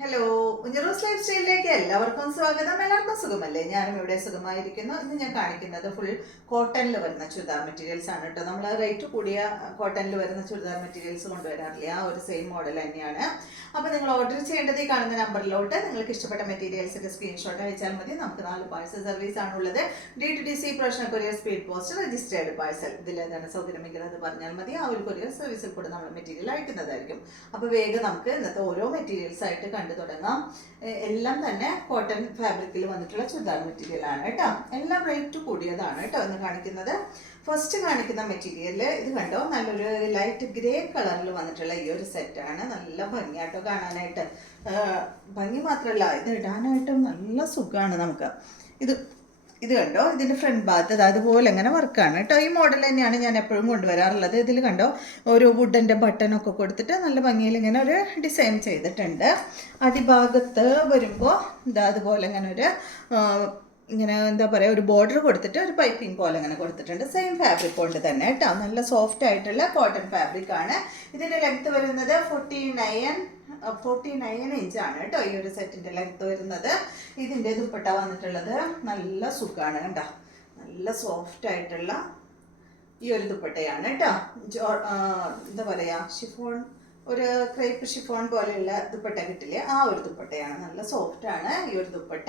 Hello, ഉഞ്ഞറോസ് life സ്റ്റൈലിലേക്ക് എല്ലാവർക്കും സ്വാഗതം. എല്ലാവർക്കും സുഖമല്ലേ? ഞാനും ഇവിടെ സുഖമായിരിക്കുന്നു. ഇന്ന് ഞാൻ കാണിക്കുന്നത് ഫുൾ കോട്ടണിൽ വരുന്ന ചുരിദാർ മെറ്റീരിയൽസ് ആണ് കേട്ടോ. നമ്മൾ റേറ്റ് കൂടിയ കോട്ടണിൽ വരുന്ന ചുരിദാർ മെറ്റീരിയൽസ് കൊണ്ടുവരാറില്ല, ആ ഒരു സെയിം മോഡൽ തന്നെയാണ്. അപ്പോൾ നിങ്ങൾ ഓർഡർ ചെയ്യേണ്ടത് ഈ കാണുന്ന നമ്പറിലോട്ട് നിങ്ങൾക്ക് ഇഷ്ടപ്പെട്ട മെറ്റീരിയൽസിന്റെ സ്ക്രീൻഷോട്ട് അയച്ചാൽ മതി. നമുക്ക് 4 പാഴ്സൽ സർവീസ് ആണുള്ളത്. DTDC professional courier speed post registered parcel. ഇതിലേതാണ് സൗകര്യമെങ്കിൽ അത് പറഞ്ഞാൽ മതി. ആ ഒരു കൊറിയർ സർവീസിൽ കൂടെ നമ്മൾ മെറ്റീരിയൽ അയക്കുന്നതായിരിക്കും. അപ്പോൾ വേഗം നമുക്ക് ഇന്നത്തെ ഓരോ മെറ്റീരിയൽസ് ആയിട്ട് കണ്ടു തുടങ്ങാം. എല്ലാം തന്നെ കോട്ടൺ ഫാബ്രിക്കിൽ വന്നിട്ടുള്ള ചുരിദാർ മെറ്റീരിയൽ ആണ് കേട്ടോ. എല്ലാം റേറ്റ് കൂടിയതാണ് കേട്ടോ എന്ന് കാണിക്കുന്നത്. ഫസ്റ്റ് കാണിക്കുന്ന മെറ്റീരിയൽ ഇത് കണ്ടോ, നല്ലൊരു ലൈറ്റ് ഗ്രേ കളറിൽ വന്നിട്ടുള്ള ഈ ഒരു സെറ്റാണ്. നല്ല ഭംഗിയായിട്ടോ കാണാനായിട്ട്. ഭംഗി മാത്രമല്ല, ഇത് ഇടാനായിട്ടും നല്ല സുഖമാണ് നമുക്ക്. ഇത് കണ്ടോ, ഇതിൻ്റെ ഫ്രണ്ട് ഭാഗത്ത് അതുപോലെ ഇങ്ങനെ വർക്കാണ് കേട്ടോ. ഈ മോഡൽ തന്നെയാണ് ഞാൻ എപ്പോഴും കൊണ്ടുവരാറുള്ളത്. ഇതിൽ കണ്ടോ, ഒരു വുഡൻ്റെ ബട്ടണൊക്കെ കൊടുത്തിട്ട് നല്ല ഭംഗിയിൽ ഇങ്ങനെ ഒരു ഡിസൈൻ ചെയ്തിട്ടുണ്ട്. അടിഭാഗത്ത് വരുമ്പോൾ അതുപോലെ ഇങ്ങനെ ഒരു ഇങ്ങനെ എന്താ പറയുക, ഒരു ബോർഡർ കൊടുത്തിട്ട് ഒരു പൈപ്പിംഗ് പോലെ ഇങ്ങനെ കൊടുത്തിട്ടുണ്ട്. സെയിം ഫാബ്രിക് കൊണ്ട് തന്നെ കേട്ടോ. നല്ല സോഫ്റ്റ് ആയിട്ടുള്ള കോട്ടൺ ഫാബ്രിക് ആണ്. ഇതിൻ്റെ ലെങ്ത് വരുന്നത് 49 ഇഞ്ചാണ് കേട്ടോ. ഈ ഒരു സെറ്റിൻ്റെ ലെങ്ത് വരുന്നത്. ഇതിൻ്റെ ദുപ്പട്ട വന്നിട്ടുള്ളത് നല്ല സുഖമാണ് കണ്ടോ. നല്ല സോഫ്റ്റ് ആയിട്ടുള്ള ഈ ഒരു ദുപ്പട്ടയാണ് കേട്ടോ. എന്താ പറയുക, ഷിഫോൺ, ഒരു ക്രേപ്പ് ഷിഫോൺ പോലെയുള്ള ദുപ്പട്ട കിട്ടില്ലേ, ആ ഒരു ദുപ്പട്ടയാണ്. നല്ല സോഫ്റ്റ് ആണ് ഈ ഒരു ദുപ്പട്ട.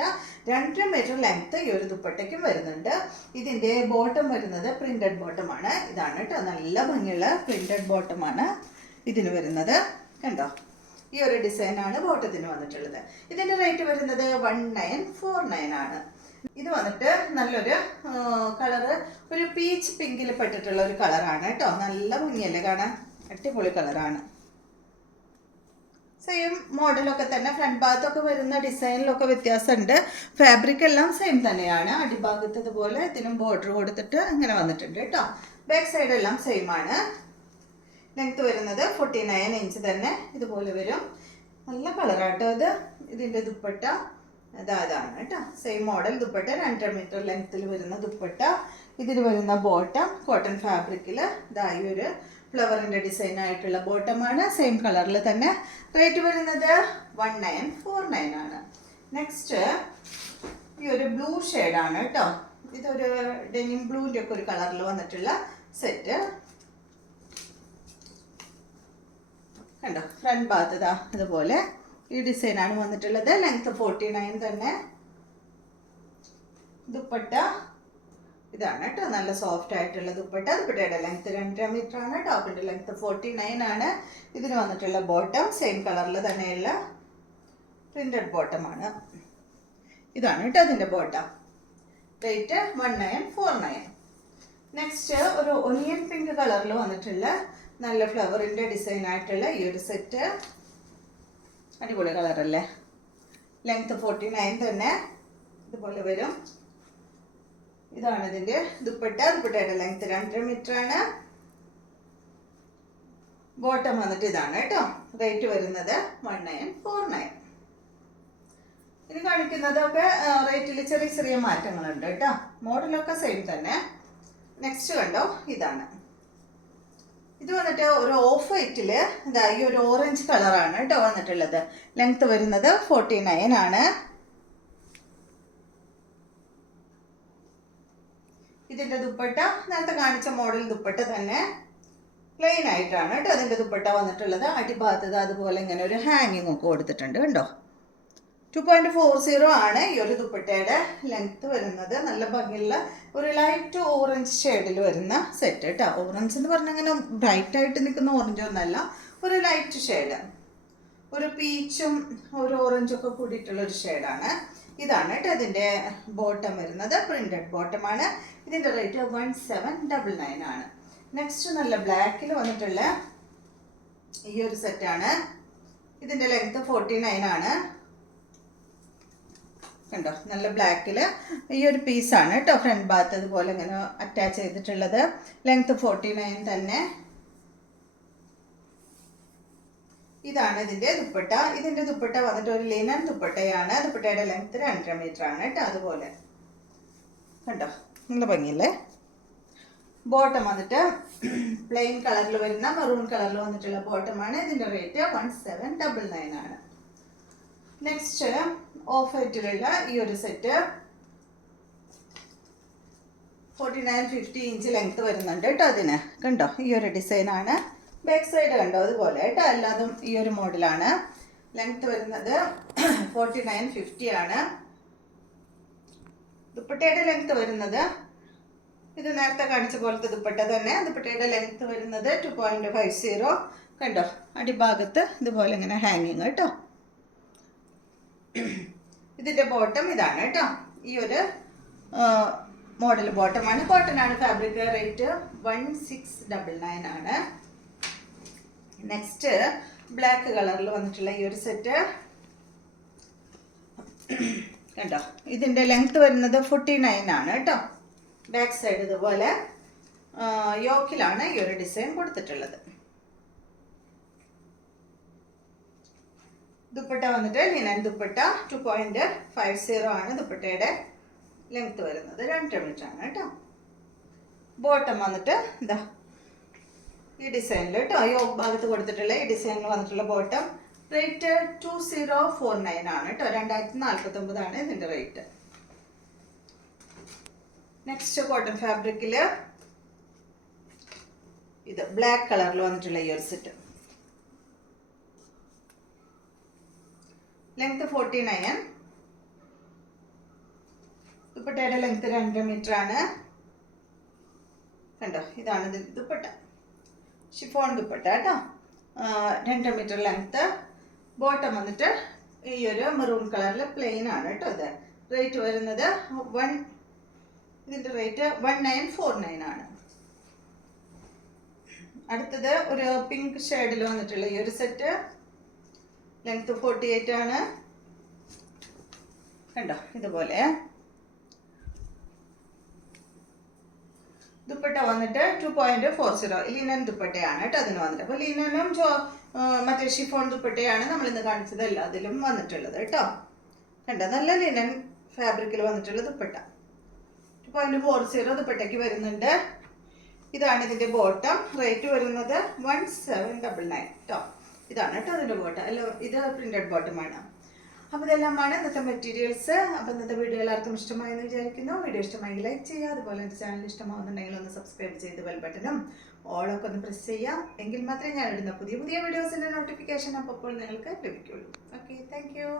2 മീറ്റർ ലെങ്ത് ഈ ഒരു ദുപ്പട്ടയ്ക്കും വരുന്നുണ്ട്. ഇതിൻ്റെ ബോട്ടം വരുന്നത് പ്രിന്റഡ് ബോട്ടമാണ്. ഇതാണ് കേട്ടോ, നല്ല ഭംഗിയുള്ള പ്രിന്റഡ് ബോട്ടമാണ് ഇതിന് വരുന്നത്. കണ്ടോ, ഈ ഒരു ഡിസൈനാണ് ബോട്ടത്തിന് വന്നിട്ടുള്ളത്. ഇതിൻ്റെ റേറ്റ് വരുന്നത് 1949 ആണ്. ഇത് വന്നിട്ട് നല്ലൊരു കളറ്, ഒരു പീച്ച് പിങ്കിൽ പെട്ടിട്ടുള്ള ഒരു കളറാണ് കേട്ടോ. നല്ല ഭംഗിയല്ലേ കാണാൻ, അടിപൊളി കളറാണ്. സെയിം മോഡലൊക്കെ തന്നെ. ഫ്രണ്ട് ഭാഗത്തൊക്കെ വരുന്ന ഡിസൈനിലൊക്കെ വ്യത്യാസമുണ്ട്. ഫാബ്രിക് എല്ലാം സെയിം തന്നെയാണ്. അടിഭാഗത്ത് ഇതുപോലെ ഇതിനും ബോർഡർ കൊടുത്തിട്ട് ഇങ്ങനെ വന്നിട്ടുണ്ട് കേട്ടോ. ബാക്ക് സൈഡ് എല്ലാം സെയിം ആണ്. ലെങ്ത് വരുന്നത് 49 ഇഞ്ച് തന്നെ ഇതുപോലെ വരും. നല്ല കളറാട്ടോ ഇത്. ഇതിൻ്റെ ദുപ്പട്ട അതാണ് കേട്ടോ. സെയിം മോഡൽ ദുപ്പട്ട, 2.5 മീറ്റർ ലെങ്ത്തിൽ വരുന്ന ദുപ്പട്ട. ഇതിൽ വരുന്ന ബോട്ടം കോട്ടൺ ഫാബ്രിക്കിൽ ഇതായി ഒരു ഫ്ലവറിൻ്റെ ഡിസൈൻ ആയിട്ടുള്ള ബോട്ടമാണ്. സെയിം കളറിൽ തന്നെ. റേറ്റ് വരുന്നത് 1949 ആണ്. നെക്സ്റ്റ് ഈ ഒരു ബ്ലൂ ഷെയ്ഡാണ് കേട്ടോ. ഇതൊരു ഡെനിം ബ്ലൂവിൻ്റെ ഒക്കെ ഒരു കളറിൽ വന്നിട്ടുള്ള സെറ്റ് കണ്ടോ. ഫ്രണ്ട് ഭാഗത്ത് അതുപോലെ ഈ ഡിസൈനാണ് വന്നിട്ടുള്ളത്. ലെങ്ത് 49 തന്നെ. ദുപ്പട്ട ഇതാണ് കേട്ടോ. നല്ല സോഫ്റ്റ് ആയിട്ടുള്ള ദുപ്പട്ട. ദുപ്പട്ടയുടെ ലെങ്ത് 2.5 മീറ്റർ ആണ്. ടോപ്പിൻ്റെ ലെങ്ത് 49 ആണ്. ഇതിന് വന്നിട്ടുള്ള ബോട്ടം സെയിം കളറിൽ തന്നെയുള്ള പ്രിന്റഡ് ബോട്ടമാണ്. ഇതാണ് കേട്ടോ അതിൻ്റെ ബോട്ടം. റേറ്റ് 1949. നെക്സ്റ്റ് ഒരു ഒനിയൻ പിങ്ക് കളറിൽ വന്നിട്ടുള്ള നല്ല ഫ്ലവറിൻ്റെ ഡിസൈൻ ആയിട്ടുള്ള ഈ ഒരു സെറ്റ്. അടിപൊളി കളറല്ലേ. ലെങ്ത് 49 തന്നെ ഇതുപോലെ വരും. ഇതാണ് ഇതിൻ്റെ ദുപ്പട്ട. ദുപ്പട്ടയുടെ ലെങ്ത് 2.5 മീറ്റർ ആണ്. ബോട്ടം വന്നിട്ട് ഇതാണ് കേട്ടോ. റേറ്റ് വരുന്നത് 1949. ഇനി കാണിക്കുന്നതൊക്കെ റേറ്റിൽ ചെറിയ ചെറിയ മാറ്റങ്ങളുണ്ട് കേട്ടോ. മോഡലൊക്കെ സെയിം തന്നെ. നെക്സ്റ്റ് കണ്ടോ, ഇതാണ്. ഇത് വന്നിട്ട് ഒരു ഓഫ് വൈറ്റിൽ ഈ ഒരു ഓറഞ്ച് കളറാണ് കേട്ടോ വന്നിട്ടുള്ളത്. ലെങ്ത് വരുന്നത് 49 ആണ്. ഇതിൻ്റെ ദുപ്പട്ട നേരത്തെ കാണിച്ച മോഡൽ ദുപ്പട്ട തന്നെ പ്ലെയിൻ ആയിട്ടാണ് കേട്ടോ അതിൻ്റെ ദുപ്പട്ട വന്നിട്ടുള്ളത്. അടിഭാഗത്ത് അതുപോലെ ഇങ്ങനെ ഒരു ഹാങ്ങിങ് ഒക്കെ കൊടുത്തിട്ടുണ്ട് കണ്ടോ. 2.40 ആണ് ഈ ഒരു ദുപ്പട്ടയുടെ ലെങ്ത് വരുന്നത്. നല്ല ഭംഗിയുള്ള ഒരു ലൈറ്റ് ഓറഞ്ച് ഷെയ്ഡിൽ വരുന്ന സെറ്റ് കേട്ടോ. ഓറഞ്ച് എന്ന് പറഞ്ഞാൽ അങ്ങനെ ബ്രൈറ്റ് ആയിട്ട് നിൽക്കുന്ന ഓറഞ്ച് ഒന്നല്ല, ഒരു ലൈറ്റ് ഷെയ്ഡ്, ഒരു പീച്ചും ഒരു ഓറഞ്ചും ഒക്കെ കൂടിയിട്ടുള്ളൊരു ഷെയ്ഡാണ്. ഇതാണ് കേട്ടോ ഇതിൻ്റെ ബോട്ടം വരുന്നത്. പ്രിന്റഡ് ബോട്ടമാണ്. ഇതിൻ്റെ റേറ്റ് 1799 ആണ്. നെക്സ്റ്റ് നല്ല ബ്ലാക്കിൽ വന്നിട്ടുള്ള ഈ ഒരു സെറ്റാണ്. ഇതിൻ്റെ ലെങ്ത് 49 ആണ്. കണ്ടോ, നല്ല ബ്ലാക്കിൽ ഈ ഒരു പീസാണ് കേട്ടോ. ഫ്രണ്ട് ഭാഗത്ത് അതുപോലെ ഇങ്ങനെ അറ്റാച്ച് ചെയ്തിട്ടുള്ളത്. ലെങ്ത് 49 തന്നെ. ഇതാണ് ഇതിൻ്റെ ദുപ്പട്ട. ഇതിൻ്റെ ദുപ്പട്ട വന്നിട്ട് ഒരു ലിനൻ ദുപ്പട്ടയാണ്. ദുപ്പട്ടയുടെ ലെങ്ത് 2.5 മീറ്റർ ആണ് കേട്ടോ. അതുപോലെ കണ്ടോ, നല്ല ഭംഗിയല്ലേ. ബോട്ടം വന്നിട്ട് പ്ലെയിൻ കളറിൽ വരുന്ന മെറൂൺ കളറിൽ വന്നിട്ടുള്ള ബോട്ടമാണ്. ഇതിൻ്റെ റേറ്റ് 1799 ആണ്. നെക്സ്റ്റ് ഓഫ് വൈറ്റിലുള്ള ഈ ഒരു സെറ്റ് 49-50 ഇഞ്ച് ലെങ്ത് വരുന്നുണ്ട് കേട്ടോ. അതിന് കണ്ടോ ഈ ഒരു ഡിസൈനാണ്. ബാക്ക് സൈഡ് കണ്ടോ അതുപോലെ കേട്ടോ. എല്ലാതും ഈ ഒരു മോഡലാണ്. ലെങ്ത് വരുന്നത് 49-50 ആണ്. ദുപ്പട്ടയുടെ ലെങ്ത് വരുന്നത് ഇത് നേരത്തെ കാണിച്ച പോലത്തെ ദുപ്പട്ട തന്നെ. ദുപ്പട്ടയുടെ ലെങ്ത് വരുന്നത് 2.50. കണ്ടോ അടിഭാഗത്ത് ഇതുപോലെ ഇങ്ങനെ ഹാങ്ങിങ് കേട്ടോ. ഇതിൻ്റെ ബോട്ടം ഇതാണ് കേട്ടോ. ഈ ഒരു മോഡൽ ബോട്ടമാണ്. കോട്ടൺ ആണ് ഫാബ്രിക്. റേറ്റ് 1699 ആണ്. നെക്സ്റ്റ് ബ്ലാക്ക് കളറിൽ വന്നിട്ടുള്ള ഈ ഒരു സെറ്റ് കണ്ടോ. ഇതിൻ്റെ ലെങ്ത് വരുന്നത് 49 ആണ് കേട്ടോ. ബാക്ക് സൈഡ് ഇതുപോലെ യോക്കിലാണ് ഈ ഒരു ഡിസൈൻ കൊടുത്തിട്ടുള്ളത്. ദുപ്പട്ട വന്നിട്ട് ലിനൻ ദുപ്പട്ട 2.50 ആണ് ദുപ്പട്ടയുടെ ലെങ്ത് വരുന്നത്. 2 മീറ്റർ ആണ് കേട്ടോ. ബോട്ടം വന്നിട്ട് എന്താ ഈ ഡിസൈനിൽ കേട്ടോ. ഈ ഭാഗത്ത് കൊടുത്തിട്ടുള്ള ഈ ഡിസൈനിൽ വന്നിട്ടുള്ള ബോട്ടം. റേറ്റ് 2049 ആണ് കേട്ടോ. 2049 ആണ് ഇതിൻ്റെ റേറ്റ്. നെക്സ്റ്റ് കോട്ടൺ ഫാബ്രിക്കിൽ ഇത് ബ്ലാക്ക് കളറിൽ വന്നിട്ടുള്ള ഈ ഒരു സെറ്റ്. ലെങ്ത് 49. ദുപ്പട്ടയുടെ ലെങ്ത് 2 മീറ്റർ ആണ്. കണ്ടോ ഇതാണ് ദുപ്പട്ട. ഷിഫോൺ ദുപ്പട്ട കേട്ടോ. 2 മീറ്റർ ലെങ്ത്. ബോട്ടം വന്നിട്ട് ഈ ഒരു മെറൂൺ കളറിൽ പ്ലെയിൻ ആണ് കേട്ടോ. ഇത് റേറ്റ് വരുന്നത് ഇതിൻ്റെ റേറ്റ് 1949 ആണ്. അടുത്തത് ഒരു പിങ്ക് ഷെയ്ഡിൽ വന്നിട്ടുള്ള ഈ ഒരു സെറ്റ്. ലെങ്ത് 48 ആണ്. കണ്ടോ ഇതുപോലെ. ദുപ്പട്ട വന്നിട്ട് 2.40 ലിനൻ ദുപ്പട്ടയാണ് കേട്ടോ അതിന് വന്നിട്ട്. അപ്പോൾ ലിനനും മറ്റേ ഷിഫോൺ ദുപ്പട്ടയാണ് നമ്മളിന്ന് കാണിച്ചത് എല്ലാത്തിലും വന്നിട്ടുള്ളത് കേട്ടോ. കണ്ടോ നല്ല ലിനൻ ഫാബ്രിക്കിൽ വന്നിട്ടുള്ള ദുപ്പട്ട 2.40 ദുപ്പട്ടയ്ക്ക് വരുന്നുണ്ട്. ഇതാണ് ഇതിൻ്റെ ബോട്ടം. റേറ്റ് വരുന്നത് 1799 കേട്ടോ. ഇതാണ് കേട്ടോ അതിൻ്റെ ബോട്ടം. അല്ല ഇത് പ്രിന്റഡ് ബോട്ടമാണ്. അപ്പോൾ ഇതെല്ലാമാണ് ഇന്നത്തെ മെറ്റീരിയൽസ്. അപ്പോൾ ഇന്നത്തെ വീഡിയോ എല്ലാവർക്കും ഇഷ്ടമായെന്ന് വിചാരിക്കുന്നു. വീഡിയോ ഇഷ്ടമായെങ്കിൽ ലൈക്ക് ചെയ്യുക. അതുപോലെ എൻ്റെ ചാനൽ ഇഷ്ടമാകുന്നുണ്ടെങ്കിൽ ഒന്ന് സബ്സ്ക്രൈബ് ചെയ്ത് ബെൽ ബട്ടനും ഓളൊക്കെ ഒന്ന് പ്രസ് ചെയ്യാം. എങ്കിൽ മാത്രമേ ഞാൻ ഇടുന്ന പുതിയ വീഡിയോസിൻ്റെ നോട്ടിഫിക്കേഷൻ അപ്പോൾ നിങ്ങൾക്ക് ലഭിക്കുള്ളൂ. Okay, thank you.